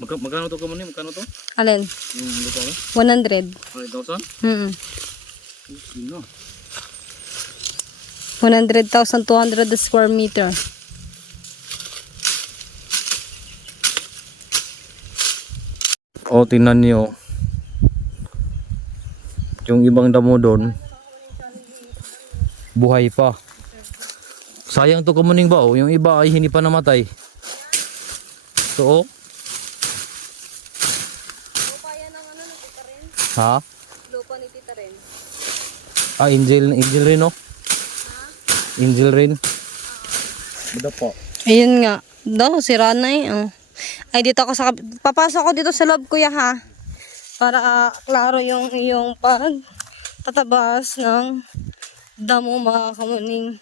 Magkano to kamuning? Magkano to? Alin? Yung lupa mo? 100. 100,000? 100,200 square meter. O, tingnan nyo. Yung ibang damo doon, buhay pa. Sayang to kamuning ba? Yung iba ay hindi pa namatay. So, Lupa yan ang ano, Tita Ren? ha? Lupa ni Tita Ren. Ah, angel rin, no? Angel rin. Bada po. Ayun nga. Daw, sira na eh. Oh. Ay, dito ako sa... Papasok ako dito sa loob, kuya, ha? Para klaro yung iyong pagtatabas ng damo, mga kamuning.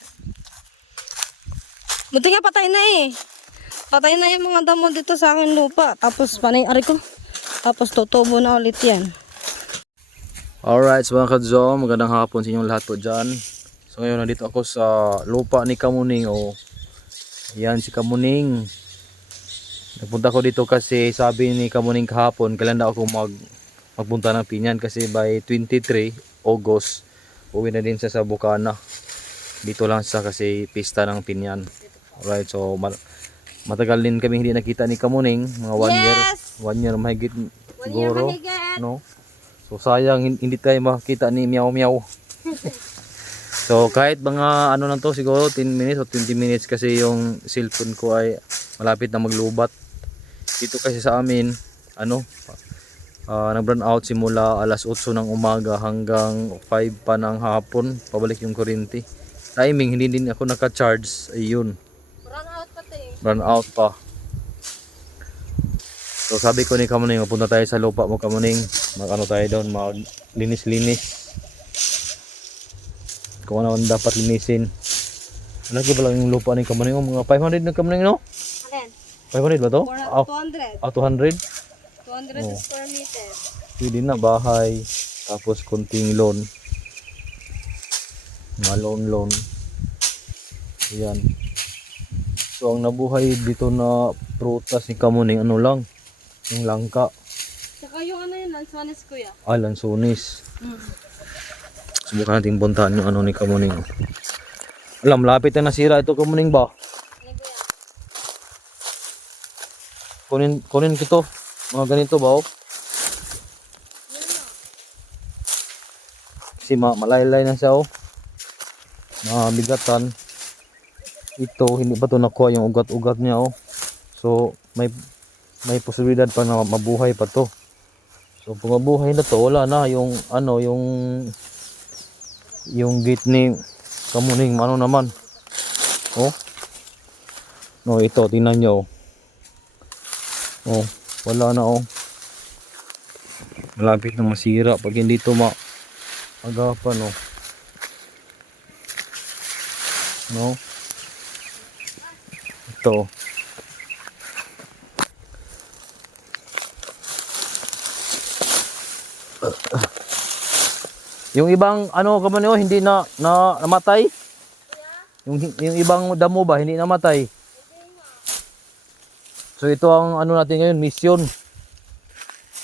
Buti nga, patay na eh. Patay na yung mga damo dito sa akin lupa. Tapos, panay-ari ko. Tapos, tutubo na ulit yan. Alright, so mga kadzo, magandang hapon sa inyong lahat po dyan. So ngayon, nandito ako sa lupa ni Kamuning. O, yan si Kamuning. Nagpunta ko dito kasi sabi ni Kamuning kahapon, kailan daw ako magpunta ng Pinyan. Kasi by 23 August, uwi na din siya sa Bukana. Dito lang siya kasi pista ng Pinyan. Alright, so matagal din kami hindi nakita ni Kamuning. Mga 1 year. 1 year mahigit siguro. No? So sayang hindi tayo makita ni Meow Meow. So kahit mga ano lang to siguro 10 minutes o 20 minutes kasi yung cellphone ko ay malapit na maglubat. Dito kasi sa amin ano nag-burn out simula alas 8 ng umaga hanggang 5 pa ng hapon pabalik yung kuryente. Timing hindi din ako naka-charge, ayun. Run out pati. Run out pa. So sabi ko ni Kamuning, mapunta tayo sa lupa mo Kamuning. Mag-ano tayo doon, maglinis-linis. Kung ano dapat linisin. Ano ba lang yung lupa ni Kamuning? Mga 500 na Kamuning, no? Alin? 500 ba to? 200. 200? 200 square meter. Pwede na bahay. Tapos kunting loan. Mga loan. Ayan. So ang nabuhay dito na prutas ni Kamuning, ano lang? Yung langka. Saka yung ano yun, lansones, kuya. Ah, lansunis. Subukan natin puntahan yung ano ni Kamuning. Alam, lapit na nasira ito Kamuning ba? Kunin ko to. Mga ganito ba oh? Kasi malaylay na siya oh. Bigatan. Ito, hindi pa to nakuha yung ugat-ugat niya oh. So, may posibilidad pa na mabuhay pa to. So pag mabuhay na to, wala na yung ano yung gate ni Kamuning ano naman. Oh. No, ito tingnan niyo. Oh, wala na oh. Malapit na masira pag hindi to agapan oh. No. Ito. Yung ibang ano Kamuning oh, hindi na namatay. Yung ibang damo ba hindi namatay. So ito ang ano natin ngayon, mission.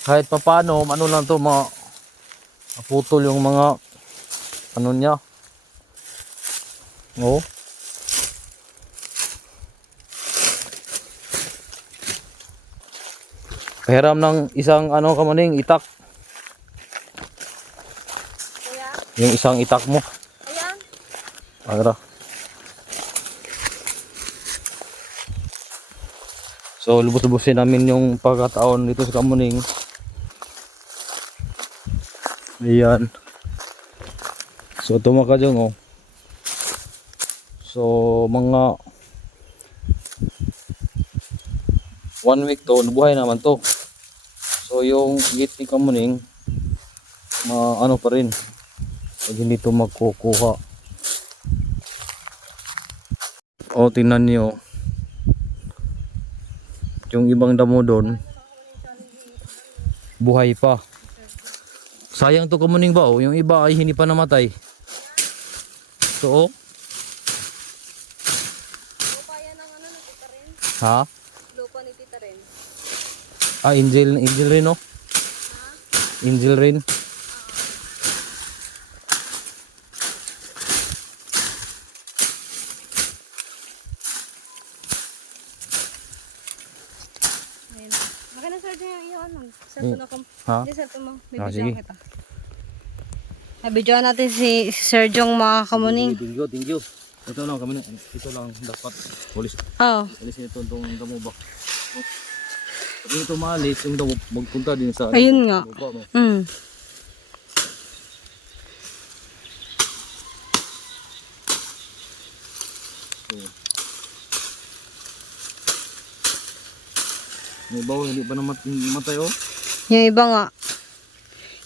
Kahit papaano, ano lang to maputol yung mga ano niya. Oh. Pahiram ng isang ano Kamuning itak. Yung isang itak mo. Ayan. Ara. So lubos-lubosin namin yung pagkataon dito sa Kamuning. Ayan. So ito mga kadyong oh. So mga 1 week to, nabuhay naman to. So yung gate ni Kamuning ano pa rin. Pag hindi ito magkukuha. O tingnan nyo. Yung ibang damo doon. Buhay pa. Sayang to Kamuning ba oh. Yung iba ay hindi pa namatay. So oh. Lupa yan ang ano, Tita Ren. Ha? Lupa ni Tita Ren. Angel rin, no? Angel rin. Ayun. Baka na sir yung ano. Cellphone ako. Ha? Hindi cellphone mo. Ah, Bibidyoan sige. kita. Nabidyoan natin si Sir Jong mga kamuning. Thank you. Ito lang kami na. Ito lang dapat. Pulis. Oo. Alisin itong damo ba? Pag ito maalis, yung damo magpunta din sa Ayun nga. lupa mo. Mm. So, may bawo, hindi pa namatay oh. Yung iba nga.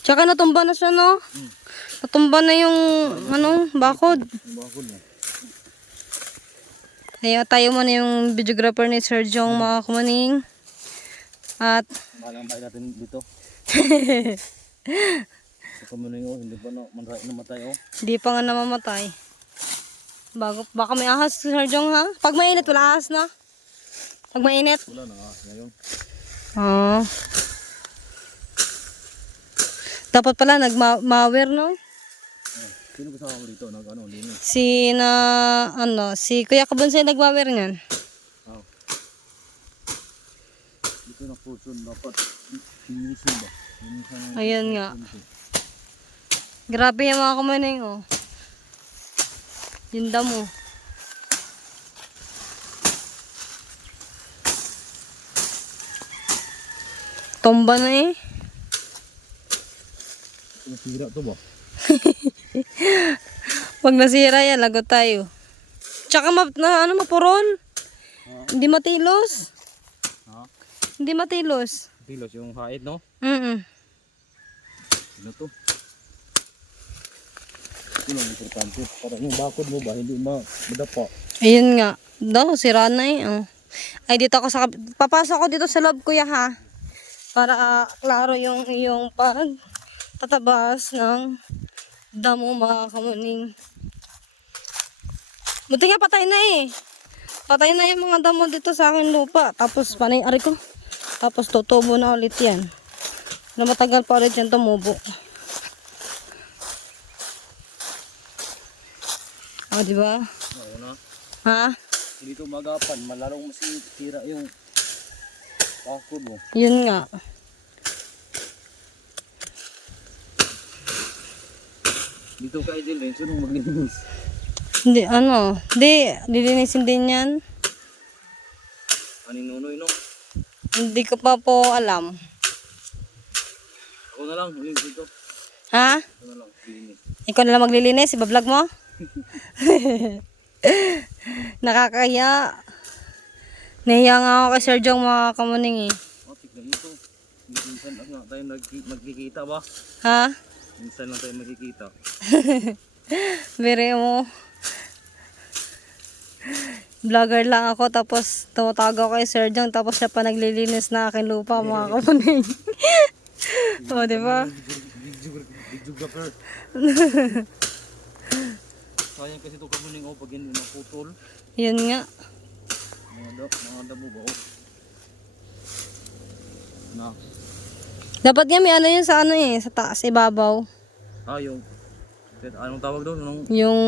Tsaka natumba na siya, no? Natumba na yung, ano, bakod. Ang bakod na. Kaya tayo muna yung videographer ni Sir Jong mga kumaning. At, Malang tayo natin dito. Sa kamuning oh, hindi pa namatay oh. di pa nga namamatay. Baka may ahas si Sir Jong, ha? Pag mainit, wala ahas na. Pag mainit. Wala na ngayon. Oo. Dapat pala nagmawer, no? Sino kasama mo dito? Ano, linis? Si Kuya Kabonsay nagmawer niyan. Oh. Dito na puson dapat linisin ba? Linisan. Ayun nga. Grabe yung mga kumaning, oh. Yung damo. Tomba na eh. Nasira to ba? Pag nasira yan, lagot tayo. Tsaka mapurol. Hindi matilos. Ha? Hindi matilos. Tilos yung hait no? Mm. Ano to? Yun ang importante. Para yung bakod mo ba, hindi madapa. Ayun nga. Daw, sira na eh. Oh. Ay, dito ako papasok ako dito sa loob, kuya, ha? Para klaro yung tatabas ng damo mga kamuning. Buti nga patay na eh. Patay na yung mga damo dito sa akin lupa. Tapos panay ari ko. Tapos tutubo na ulit yan. Na matagal pa ulit yan tumubo. O, diba? Oo na. Ha? Hindi to magapan, malalong masira yung bakod mo. Yun nga. Dito ka idol rin, sunong maglinis. Hindi, lilinisin din yan. Aning nunoy no? Hindi ko pa po alam. Ako na lang, linis dito. Ha? Ako na lang, linis. Ikaw na lang maglilinis, ibablog mo? Nakakaya. Nahiya nga ako kay Sir Jong mga kamuning eh. Oh, tignan mo to. Minsan lang tayo nagkikita ba? Ha? Minsan lang tayo magkikita. Bire mo. Vlogger lang ako tapos tumutawag ako kay Sir Jong tapos siya pa naglilinis na aking lupa mga kamuning. O, diba? Videographer. Sayang kasi ito kamuning oh, pag hindi naputol. Yun nga. Mga damo ba oh. Na. Dapat nga may ano yun sa ano eh, sa taas, ibabaw. Ah, yung anong tawag doon? Anong Yung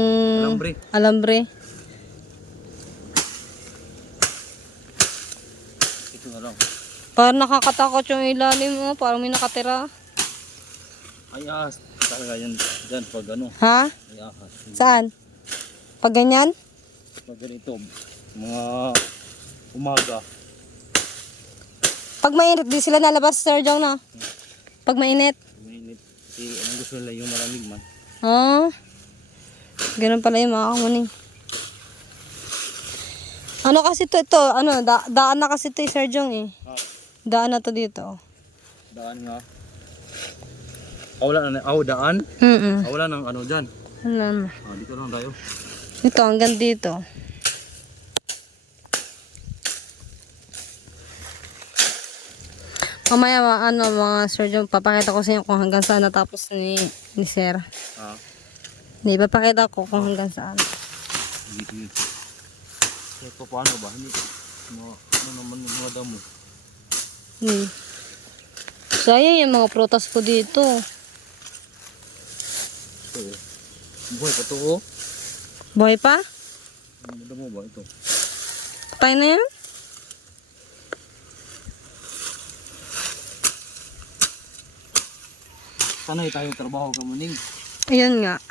alambre? alambre. Ito na lang. Parang nakakatakot yung ilalim mo, parang may nakatira. Ay ahas. Talaga yan dyan pag ano. Ha? Ay ahas. Saan? Pag ganyan? Pag ganito. Mga umaga. Pag mainit, di sila nalabas, Sir Jong, no? Pag mainit. Mainit. Kasi anong gusto nila yung malamig man. Ah, ganun pala yung mga kamuning. Ano kasi ito, daan na kasi ito, Sir Jong, eh. Ah, Daan na to dito. daan nga. Wala na. Daan. Wala nang ano dyan. Wala na. Dito lang tayo. Ito, hanggang dito. Mamaya, mga Sir Jong, papakita ko sa inyo kung hanggang saan natapos ni Sir. Hindi, papakita ko kung hanggang saan. Sige. Kaya paano ba? Hindi. Ano naman yung mga damo? Sayang yung mga prutas ko dito. Ito. Buhay pa to oh. Buhay pa? Ano mo ba ito? Patay na yan? Sanay tayong trabaho Kamuning. Ayun nga.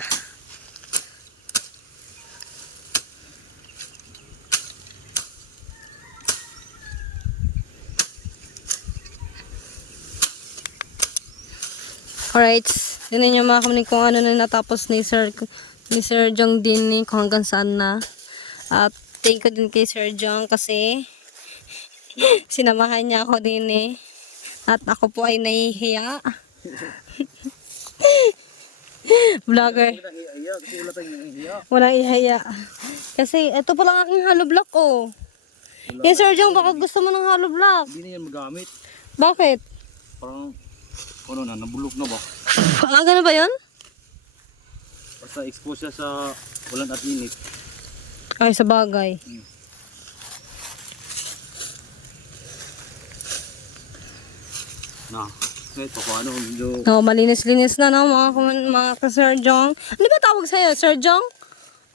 Alright. Yun yung mga kamaning kung ano na natapos ni Sir Jong din kung hanggang saan na. At thank you din kay Sir Jong kasi sinamahan niya ako din At ako po ay nahihiya. Vlogger. Kasi wala tayong ihiya. Walang ihaya. Kasi ito pa lang aking hollow block oh. Yung Sir Jong, baka gusto mo ng hollow block. Hindi na yan magamit. Bakit? Parang ano na, nabulok na ba? Gano'n ba yun? Basta expose siya sa ulan at init. Ay, sa bagay. Na, ito kung ano, medyo No, malinis-linis na no, mga ka-Sir Jong. Ano ba tawag sa'yo, Sir Jong?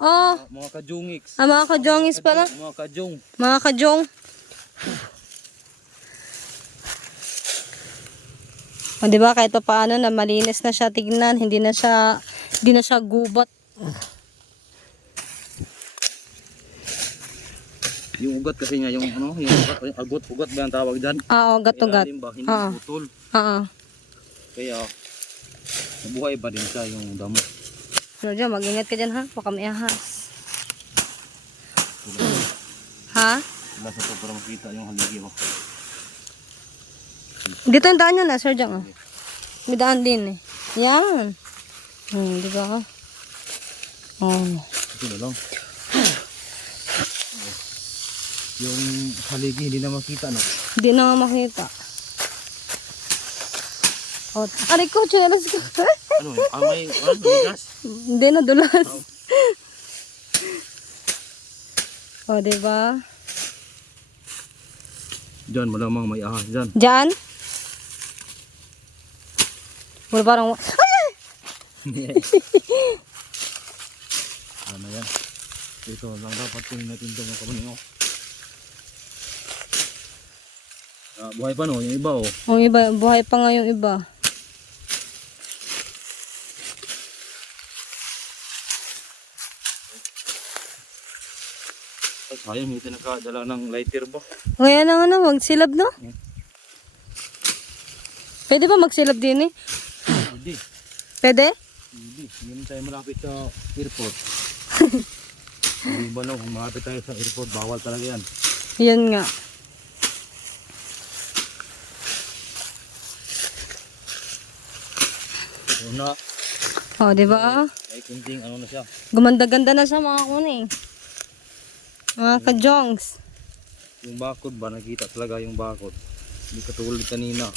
Oh, mga kajungix. mga ka-Jongis pala. Mga kajong. Mga ka-Jong. O, diba, kahit pa paano na malinis na siya tignan, hindi na siya gubat. Yung ugat kasi niya, yung ano, yung ugat ba ang tawag dyan? Oo, gat-ugat. Ilalim ba, hindi Oo. putol. Oo. Kaya, nabuhay pa din siya yung damo. Sir Jong, mag-ingat ka dyan ha, baka may ahas. Ha? Wala sa to para makita yung haligi mo. Dito yung daan yun Sir Jong. May daan din Yan. Di ba? Oh. Ito na lang. Yung haligi hindi na makita no? Hindi na nga makita. Oh, aray ko, chelas ko. Ano eh? May gas? Hindi na dulas. Oh, di ba? Diyan, malamang may ahas dyan. Diyan? Wala parang... Ay! Ano yan? Ito lang dapat kunin natin ito mga kamuning oh. Buhay pa no, yung iba oh. Ang iba, buhay pa nga yung iba. Ay, sayang, hindi nakadala ng lighter ba? Ngayon na nga magsilab no? Pwede ba magsilab din Hindi. Pwede? Hindi. Hindi naman tayo malapit sa airport. Hindi ba no, kung malapit tayo sa airport, bawal talaga yan. Yan nga. Una, Oh, di ba? ay kunting ano na siya. Gumanda-ganda na siya mga kuning. Mga ka-jongs. Yung bakod ba, nakita talaga yung bakod. Hindi katulad kanina.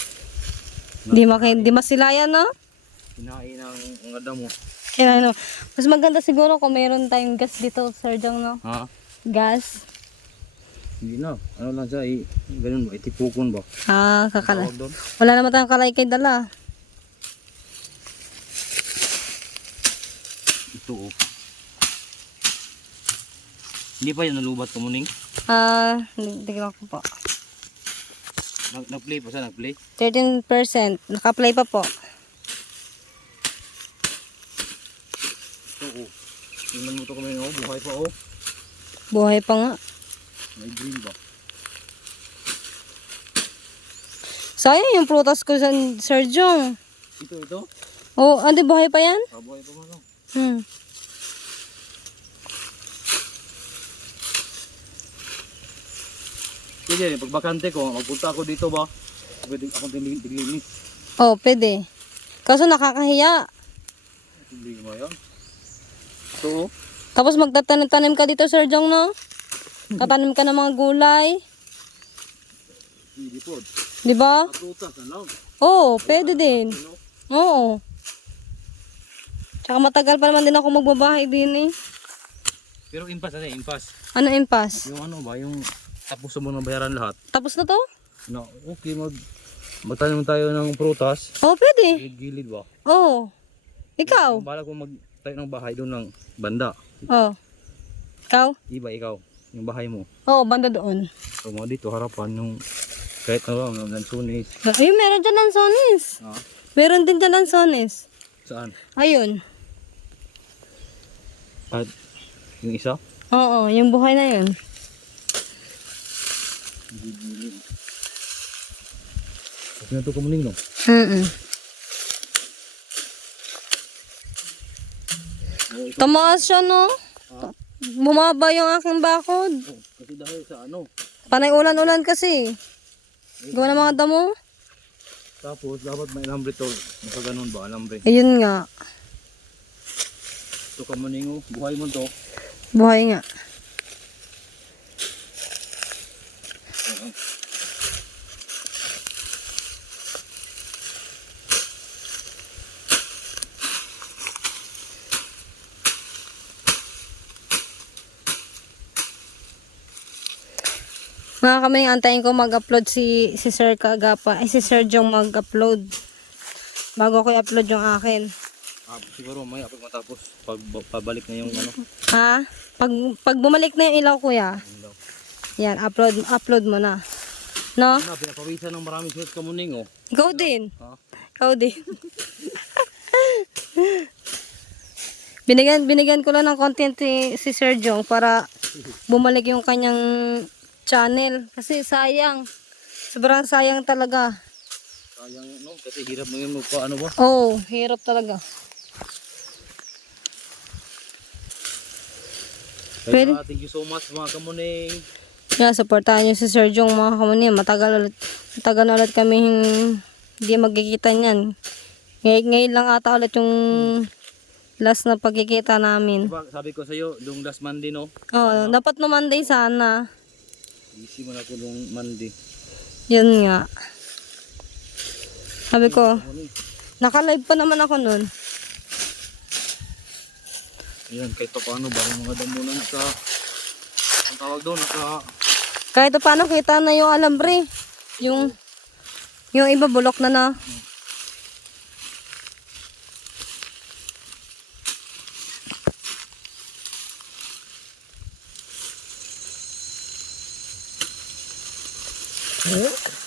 Di masilayan no? Kinain ng mga damo. Kaya ano, mas maganda siguro kung mayroon tayong gas dito, Sir Jong, no? Ha? Gas. Hindi na. Ano lang siya, ganun ba, itipukon ba? Ah, kakala. Tawag doon? Wala naman tayong kalaykay dala. Ito oh. Hindi pa yan nalubat Kamuning? Tignan ko po. Nag-play pa siya, nag-play? 13%. Naka-play pa po. Ito oh. Tingnan mo ito Kamuning oh, buhay pa oh. Buhay pa nga. May green ba? Sayang yung prutas ko sa Sir Jong. Ito? Oh, andi buhay pa yan? Buhay pa man oh. Sige, pag bakante ko, magpunta ako dito ba? Pwede akong tiglinis. Oh, pwede. Kaso nakakahiya. Tiglinis mo yun? Ito oh. Tapos magtatanim-tanim ka dito, Sir Jong, no? Tatanim ka ng mga gulay. Hindi po. Di ba? Prutas na lang. Oo, pwede din. Oo. Tsaka matagal pa naman din ako magbabahay din Pero impas na impas. Ano impas? Yung ano ba, yung tapos mo na bayaran lahat. Tapos na to? Na okay Magtanim tayo ng prutas. Oh, pwede. Gilid ba? Oh. Ikaw? Bala ko magtayo ng bahay doon ng banda. Oh. Ikaw? Iba ikaw, yung bahay mo. Oo, banda doon. So mga dito harapan yung kahit na lang ng lansunis. Ayun, meron dyan ng sonis. Ha? Meron din dyan ng sonis. Saan? Ayun. At yung isa? Oo, yung buhay na yun. Gilid. Kasi na ito kumuning no? Tumaas siya, no? Bumaba yung aking bakod. Oh, kasi dahil sa ano. Panay ulan-ulan kasi. Gawa ng mga damo. Tapos dapat may alambre to. Nakaganon ba alambre? Ayun nga. Ito kumuning oh. Buhay mo to. Buhay nga. Mga kami, antayin ko mag-upload si Sir Kagapa. Si Sir Jong mag-upload. Bago ko i-upload yung akin. Siguro may pag matapos pabalik na yung ano. Ha? Pag bumalik na yung ilaw, kuya. Yan, upload mo na. No? Ano, pinapawisan ng maraming sulit kumuning oh. Ikaw din. Ha? Ikaw din. binigyan ko lang ng content si Sir Jong para bumalik yung kanyang channel. Kasi sayang. Sobrang sayang talaga. Sayang no, kasi hirap mo yung ano ba? Oh, hirap talaga. Kaya Pwede. thank you so much mga kamuning. Yeah, supportahan nyo si Sir Jong mga kamuni. Matagal na ulit kami hindi magkikita niyan. Ngayon lang ata ulit yung last na pagkikita namin. Diba, sabi ko sa iyo, yung last Monday no. Oh, dapat no Monday sana. Busy man ako nung Monday. Yun nga. Sabi ko, naka-live pa naman ako nun. Ayan, kahit pa paano ba yung mga damo na ang tawag doon, Kahit paano kita na yung alambre. Yung iba bulok na.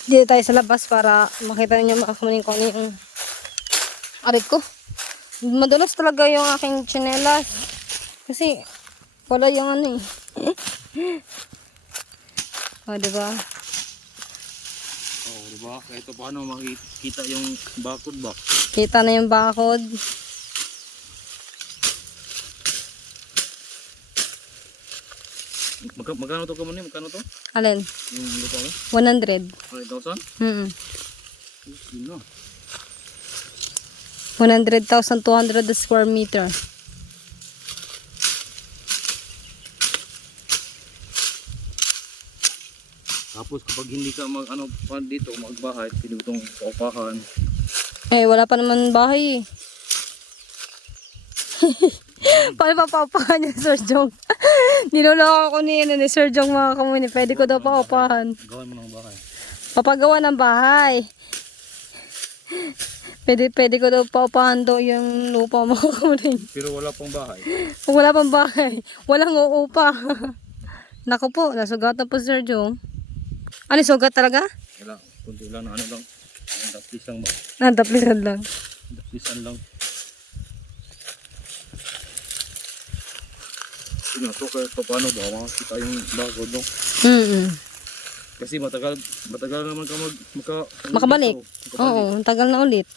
Dito tayo sa labas para makita niyo mga kamaning kung ano yung aray ko. Madulas talaga yung aking tsinelas. Kasi wala yung ano eh. O, diba? oh, diba? Kahit pa paano makikita yung bakod ba? Kita na yung bakod. Magkano to kamuning? Magkano to? Alin? Yung lupa ko? 100. 100,000? Yun na. 100,200 square meter. Tapos kapag hindi ka dito magbahay, pwede itong paupahan. Eh, wala pa naman bahay eh. Paano papaupahan niya, Sir Jong? Niloloko ko ni Sir Jong mga kamuni. Pwede ko daw paupahan. Gawin mo ng bahay. Papagawa ng bahay. Pwede ko daw paupahan daw yung lupa mga kamuni. Pero wala pang bahay. Wala pang bahay. Walang uupa. Naku po, nasugatan po Sir Jong. Ano, sugat talaga? Wala. Kunti lang na ano lang. Ang daplisan ba? Nadaplisan lang. Daplisan lang. Yun, so kahit pa paano ba, makakita yung bakod, no? Kasi matagal naman ka Makabalik. Makabalik. Oo, tagal na ulit.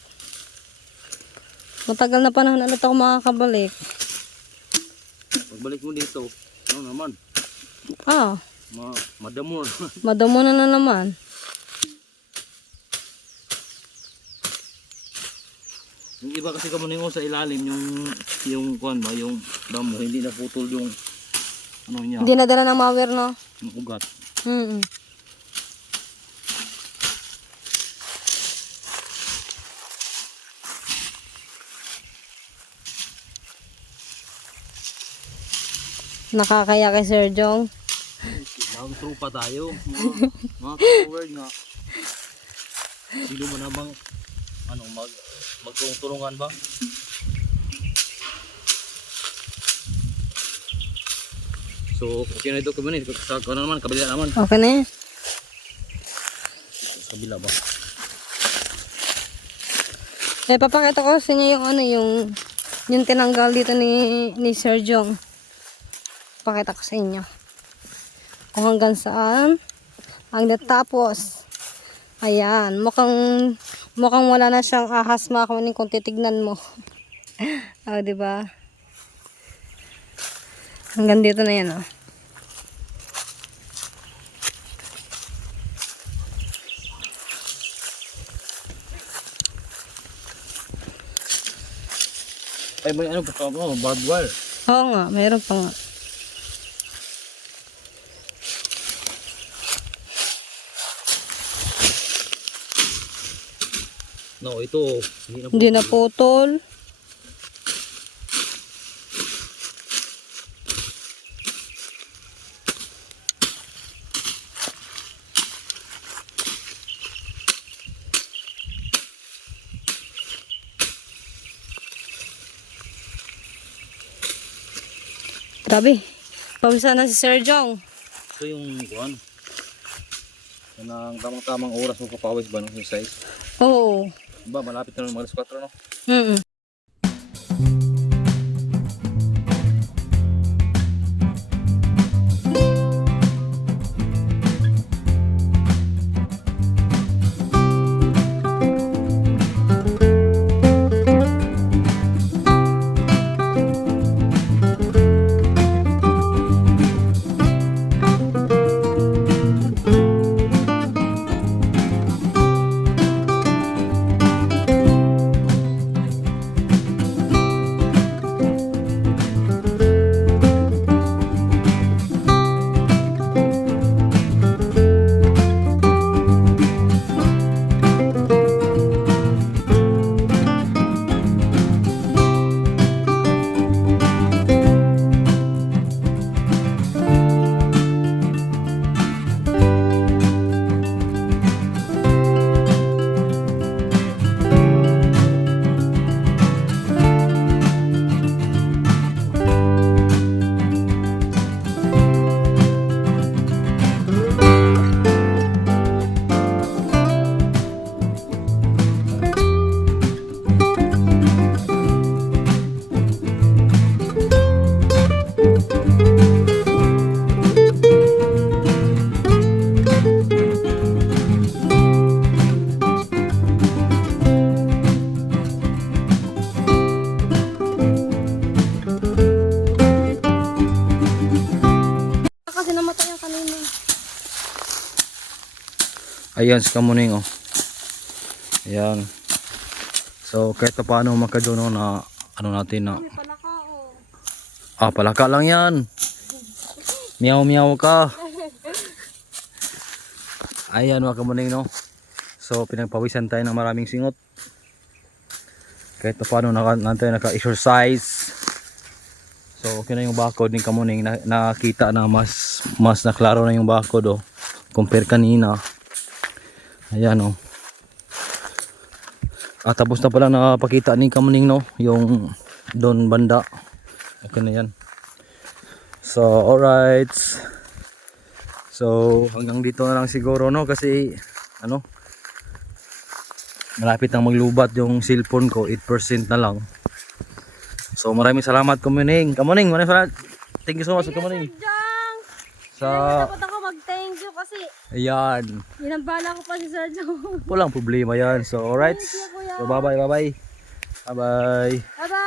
Matagal na panahon ulit ako makakabalik. Pagbalik mo dito, ano naman? Madamo na. Madamo na naman. Yung iba kasi kamuning sa ilalim, yung kuan ba, yung damo, hindi na putol yung ano niya, Hindi nadala ng mower, no? yung ugat. Nakakaya kay Sir Jong. Lang trupa tayo. Mga covered nga. Sino man namang ano magtulungan ba? So, okay na ito kamuning. Sa ano naman, kabila naman. Okay na yan. Sa kabila ba? Papakita ko sa inyo yung ano, yung tinanggal dito ni Sir Jong. Pakita ko sa inyo. Kung hanggang saan ang natapos. Ayan, mukhang wala na siyang ahas mga kamuning kung titignan mo. Oh, di ba? Hanggang dito na yan, oh. Ay, may ano pa mo, barbed wire. Oo nga, mayroon pa nga. No, ito Hindi na putol. Grabe. Pawisa na si Sir Jong. Ito yung kuan. Yan ang tamang-tamang oras mo papawis ba ng size? Oo. Diba, malapit na ng mga alas 4, no? Mm. Kasi namatay ang kanina. Ayan si kamuning, oh. Ayan. So, kahit pa paano makadono na ano natin na. May palaka, oh. Ah, palaka lang yan. Miyaw-miyaw ka. Ayan mga kamuning, no. So, pinagpawisan tayo ng maraming singot. Kahit pa paano naka-exercise. So, okay na yung bakod ni kamuning. Nakita na mas naklaro na yung bakod, oh. Compare kanina. Ayan, oh. At tapos na pala nakapakita ni kamuning, no, yung doon banda. Okay na yan. So, alright. So, hanggang dito na lang siguro, no, kasi ano, malapit nang maglubat yung cellphone ko, 8% na lang. So, maraming salamat kamuning. Kamuning, maraming salamat. Thank you so much kamuning. Jong! Sa Dapat ako mag-thank you kasi ayan, ginambala ko pa si Sir Jong. walang problema yan. So, alright. Thank you, kuya. So, bye-bye. Bye-bye. Bye-bye. Bye-bye!